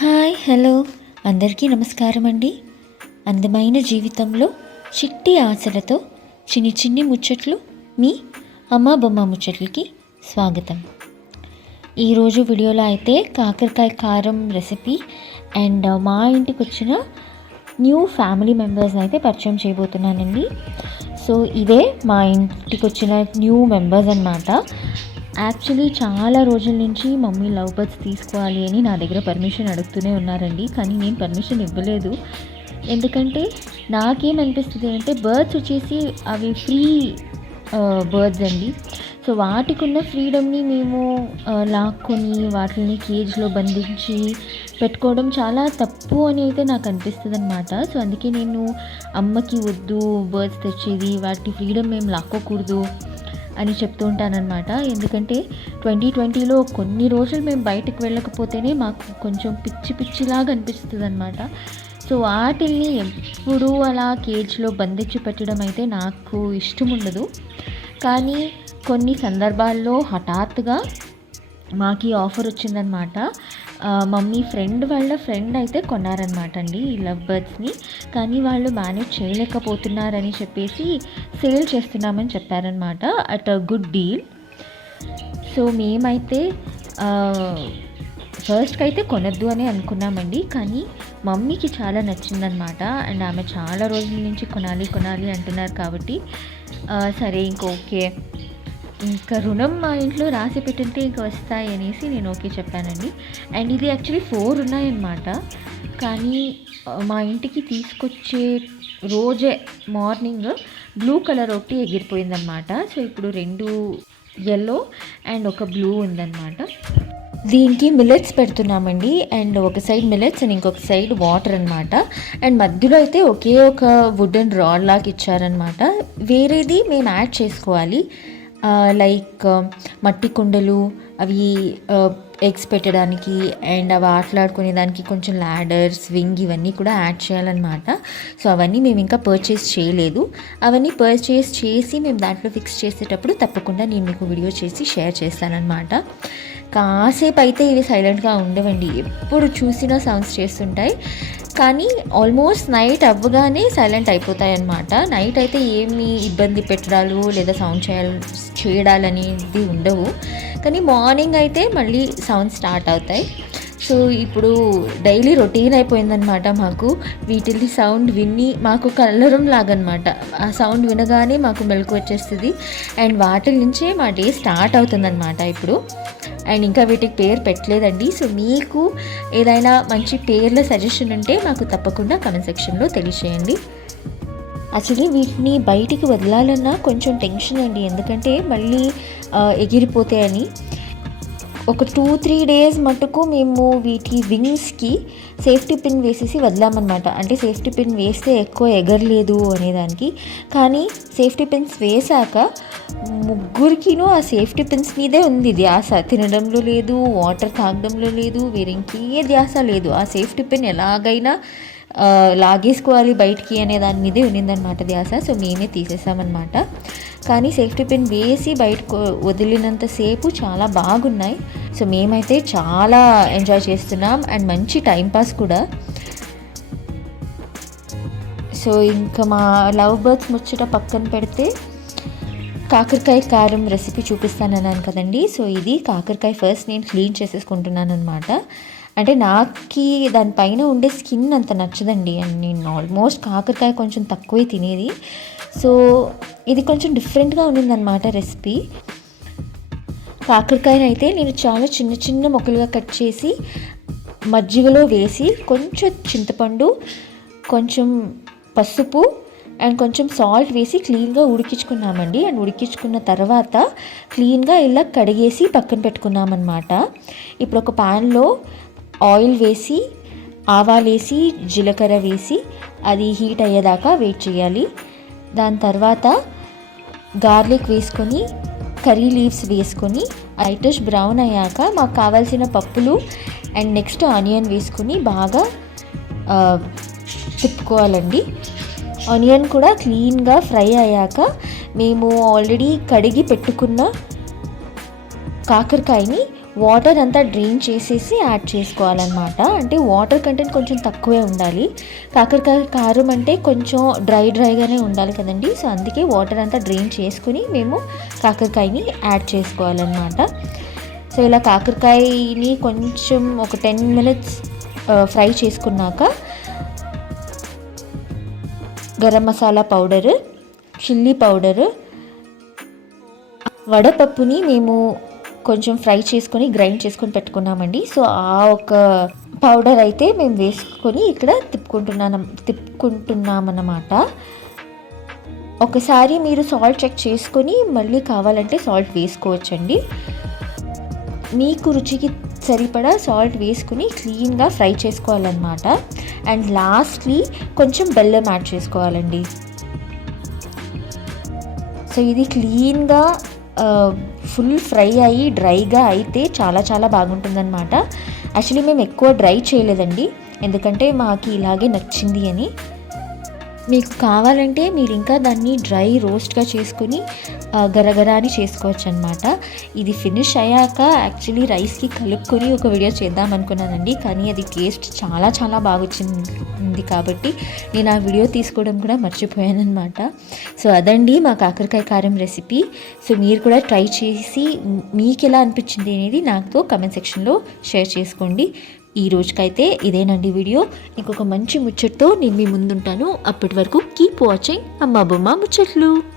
Hi hello. అందరికీ నమస్కారం అండి. అందమైన జీవితంలో చిట్టి ఆశలతో చిన్ని చిన్ని ముచ్చట్లు మీ అమ్మ బొమ్మ ముచ్చట్లకి స్వాగతం. ఈరోజు వీడియోలో అయితే కాకరకాయ కారం రెసిపీ అండ్ మా ఇంటికి వచ్చిన న్యూ ఫ్యామిలీ మెంబర్స్ని అయితే పరిచయం చేయబోతున్నానండి. సో ఇదే మా ఇంటికి వచ్చిన న్యూ మెంబర్స్ అన్నమాట. యాక్చువల్లీ చాలా రోజుల నుంచి మమ్మీ లవ్ బర్డ్స్ తీసుకోవాలి అని నా దగ్గర పర్మిషన్ అడుగుతూనే ఉన్నారండి. కానీ నేను పర్మిషన్ ఇవ్వలేదు. ఎందుకంటే నాకేమనిపిస్తుంది అంటే బర్డ్స్ వచ్చేసి అవి ఫ్రీ బర్డ్స్ అండి. సో వాటికి ఉన్న ఫ్రీడమ్ని మేము లాక్కొని వాటిని కేజ్లో బంధించి పెట్టుకోవడం చాలా తప్పు అని అయితే నాకు అనిపిస్తుంది అనమాట సో అందుకే నేను అమ్మకి వద్దు బర్డ్స్ తెచ్చేది వాటి ఫ్రీడమ్ మేము లాక్కోకూడదు అని చెప్తూ ఉంటానన్నమాట. ఎందుకంటే ట్వంటీ ట్వంటీలో కొన్ని రోజులు మేము బయటకు వెళ్ళకపోతేనే మాకు కొంచెం పిచ్చి పిచ్చిలాగా అనిపిస్తుంది అనమాట సో వాటిల్ని ఎప్పుడూ అలా కేజ్లో బంధించి పెట్టడం అయితే నాకు ఇష్టం ఉండదు కానీ కొన్ని సందర్భాల్లో హఠాత్తుగా మాకు ఈ ఆఫర్ వచ్చిందనమాట. మమ్మీ ఫ్రెండ్ వాళ్ళ ఫ్రెండ్ అయితే కొన్నారనమాట అండి ఈ లవ్ బర్డ్స్ని కానీ వాళ్ళు మేనేజ్ చేయలేకపోతున్నారని చెప్పేసి సేల్ చేస్తున్నామని చెప్పారనమాట. At a good deal. So మేమైతే ఫస్ట్కి అయితే కొనద్దు అని అనుకున్నామండి. కానీ మమ్మీకి చాలా నచ్చిందనమాట. అండ్ ఆమె చాలా రోజుల నుంచి కొనాలి కొనాలి అంటున్నారు కాబట్టి సరే ఇంక ఓకే. ఇంకా రుణం మా ఇంట్లో రాసి పెట్టింటే ఇంకా వస్తాయి అనేసి నేను ఓకే చెప్పానండి. అండ్ ఇది యాక్చువల్లీ ఫోర్ ఉన్నాయన్నమాట. కానీ మా ఇంటికి తీసుకొచ్చే రోజే మార్నింగ్ బ్లూ కలర్ ఒకటి ఎగిరిపోయిందనమాట సో ఇప్పుడు రెండు ఎల్లో అండ్ ఒక బ్లూ ఉందన్నమాట. దీనికి మిల్లెట్స్ పెడుతున్నామండి. అండ్ ఒక సైడ్ మిల్లెట్స్ అండ్ ఇంకొక సైడ్ వాటర్ అనమాట అండ్ మధ్యలో అయితే ఒకే ఒక వుడెన్ రాడ్ లాగా ఇచ్చారనమాట వేరేది మేము యాడ్ చేసుకోవాలి. లైక్ మట్టి కుండలు అవి ఎగ్స్ పెట్టడానికి అండ్ అవి ఆటలాడుకునే దానికి కొంచెం ల్యాడర్ స్వింగ్ ఇవన్నీ కూడా యాడ్ చేయాలన్నమాట. సో అవన్నీ మేము ఇంకా పర్చేస్ చేయలేదు. అవన్నీ పర్చేస్ చేసి మేము దాంట్లో ఫిక్స్ చేసేటప్పుడు తప్పకుండా నేను మీకు వీడియో చేసి షేర్ చేస్తానన్నమాట. కాసేపు అయితే ఇవి సైలెంట్గా ఉండవండి. ఎప్పుడు చూసినా సౌండ్స్ చేస్తుంటాయి. కానీ ఆల్మోస్ట్ నైట్ అవ్వగానే సైలెంట్ అయిపోతాయి అన్నమాట నైట్ అయితే ఏమి ఇబ్బంది పెట్టడాలు లేదా సౌండ్ చేయాలి చేయడాలనేది ఉండవు. కానీ మార్నింగ్ అయితే మళ్ళీ సౌండ్ స్టార్ట్ అవుతాయి. సో ఇప్పుడు డైలీ రొటీన్ అయిపోయిందనమాట మాకు. వీటిని సౌండ్ విని మాకు కలరం లాగనమాట ఆ సౌండ్ వినగానే మాకు మెలకు వచ్చేస్తుంది. అండ్ వాటి నుంచే మా డే స్టార్ట్ అవుతుందన్నమాట ఇప్పుడు. అండ్ ఇంకా వీటికి పేరు పెట్టలేదండి. సో మీకు ఏదైనా మంచి పేర్ల సజెషన్ ఉంటే మాకు తప్పకుండా కమెంట్ సెక్షన్లో తెలియచేయండి. యాక్చువల్లీ వీటిని బయటికి వదలాలన్నా కొంచెం టెన్షన్ అండి. ఎందుకంటే మళ్ళీ ఎగిరిపోతాయని. ఒక టూ త్రీ డేస్ మటుకు మేము వీటి వింగ్స్కి సేఫ్టీ పిన్ వేసేసి వదిలామన్నమాట. అంటే సేఫ్టీ పిన్ వేస్తే ఎక్కువ ఎగరలేదు అనేదానికి. కానీ సేఫ్టీ పిన్స్ వేశాక ముగ్గురికినూ ఆ సేఫ్టీ పిన్స్ మీదే ఉంది ధ్యాస. తినడంలో లేదు వాటర్ తాగడంలో లేదు వీరింకే ధ్యాస లేదు. ఆ సేఫ్టీ పిన్ ఎలాగైనా లాగేసుకోవాలి బయటికి అనే దాని మీదే ఉన్నిందనమాట ధ్యాస. సో మేమే తీసేసామన్నమాట. కానీ సేఫ్టీ పిన్ వేసి బయటకు వదిలినంతసేపు చాలా బాగున్నాయి. సో మేమైతే చాలా ఎంజాయ్ చేస్తున్నాం అండ్ మంచి టైంపాస్ కూడా. సో ఇంకా మా లవ్ బర్డ్స్ ముచ్చట పక్కన పెడితే కాకరకాయ కారం రెసిపీ చూపిస్తానన్నాను కదండి. సో ఇది కాకరకాయ ఫస్ట్ నేను క్లీన్ చేసేసుకుంటున్నాను అనమాట అంటే నాకి దానిపైన ఉండే స్కిన్ అంత నచ్చదండి. అండ్ నేను ఆల్మోస్ట్ కాకరకాయ కొంచెం తక్కువే తినేది. సో ఇది కొంచెం డిఫరెంట్గా ఉండిందనమాట రెసిపీ. కాకరకాయనైతే నేను చాలా చిన్న చిన్న ముక్కలుగా కట్ చేసి మజ్జిగలో వేసి కొంచెం చింతపండు కొంచెం పసుపు అండ్ కొంచెం సాల్ట్ వేసి క్లీన్గా ఉడికించుకున్నామండి. అండ్ ఉడికించుకున్న తర్వాత క్లీన్గా ఇలా కడిగేసి పక్కన పెట్టుకున్నామన్నమాట. ఇప్పుడు ఒక ప్యాన్లో ఆయిల్ వేసి ఆవాలు వేసి జీలకర్ర వేసి అది హీట్ అయ్యేదాకా వెయిట్ చేయాలి. దాని తర్వాత గార్లిక్ వేసుకొని కర్రీ లీవ్స్ వేసుకొని లైటిష్ బ్రౌన్ అయ్యాక మాకు కావాల్సిన పప్పులు అండ్ నెక్స్ట్ ఆనియన్ వేసుకొని బాగా తిప్పుకోవాలండి. ఆనియన్ కూడా క్లీన్గా ఫ్రై అయ్యాక మేము ఆల్రెడీ కడిగి పెట్టుకున్న కాకరకాయని వాటర్ అంతా డ్రైన్ చేసేసి యాడ్ చేసుకోవాలన్నమాట. అంటే వాటర్ కంటెంట్ కొంచెం తక్కువే ఉండాలి. కాకరకాయ కారం అంటే కొంచెం డ్రై డ్రైగానే ఉండాలి కదండి. సో అందుకే వాటర్ అంతా డ్రైన్ చేసుకుని మేము కాకరకాయని యాడ్ చేసుకోవాలన్నమాట. సో ఇలా కాకరకాయని కొంచెం ఒక టెన్ మినిట్స్ ఫ్రై చేసుకున్నాక garam masala powder chilli powder వడపప్పుని మేము కొంచెం ఫ్రై చేసుకొని గ్రైండ్ చేసుకొని పెట్టుకున్నామండి. సో ఆ ఒక పౌడర్ అయితే మేము వేసుకొని ఇక్కడ తిప్పుకుంటున్నాం తిప్పుకుంటున్నామన్నమాట. ఒకసారి మీరు సాల్ట్ చెక్ చేసుకొని మళ్ళీ కావాలంటే సాల్ట్ వేసుకోవచ్చండి. మీకు రుచికి సరిపడా సాల్ట్ వేసుకుని క్లీన్గా ఫ్రై చేసుకోవాలన్నమాట. అండ్ లాస్ట్లీ కొంచెం బెల్లం యాడ్ చేసుకోవాలండి. సో ఇది క్లీన్గా ఫుల్ ఫ్రై అయ్యి డ్రైగా అయితే చాలా చాలా బాగుంటుందన్నమాట. యాక్చువల్లీ మేము ఎక్కువ డ్రై చేయలేదండి. ఎందుకంటే మాకు ఇలాగే నచ్చింది అని. మీకు కావాలంటే మీరు ఇంకా దాన్ని డ్రై రోస్ట్గా చేసుకుని గరగరా అని చేసుకోవచ్చు అనమాట ఇది ఫినిష్ అయ్యాక యాక్చువల్లీ రైస్కి కలుపుకొని ఒక వీడియో చేద్దాం అనుకున్నానండి. కానీ అది టేస్ట్ చాలా చాలా బాగా వచ్చింది కాబట్టి నేను ఆ వీడియో తీసుకోవడం కూడా మర్చిపోయాను అనమాట సో అదండి మా కాకరకాయ కారం రెసిపీ. సో మీరు కూడా ట్రై చేసి మీకు ఎలా అనిపించింది అనేది నాతో కమెంట్ సెక్షన్లో షేర్ చేసుకోండి. ఈ రోజుకైతే ఇదేనండి వీడియో. ఇంకొక మంచి ముచ్చట్తో నేను మీ ముందుంటాను. అప్పటి వరకు కీప్ వాచింగ్ అమ్మ బొమ్మ ముచ్చట్లు.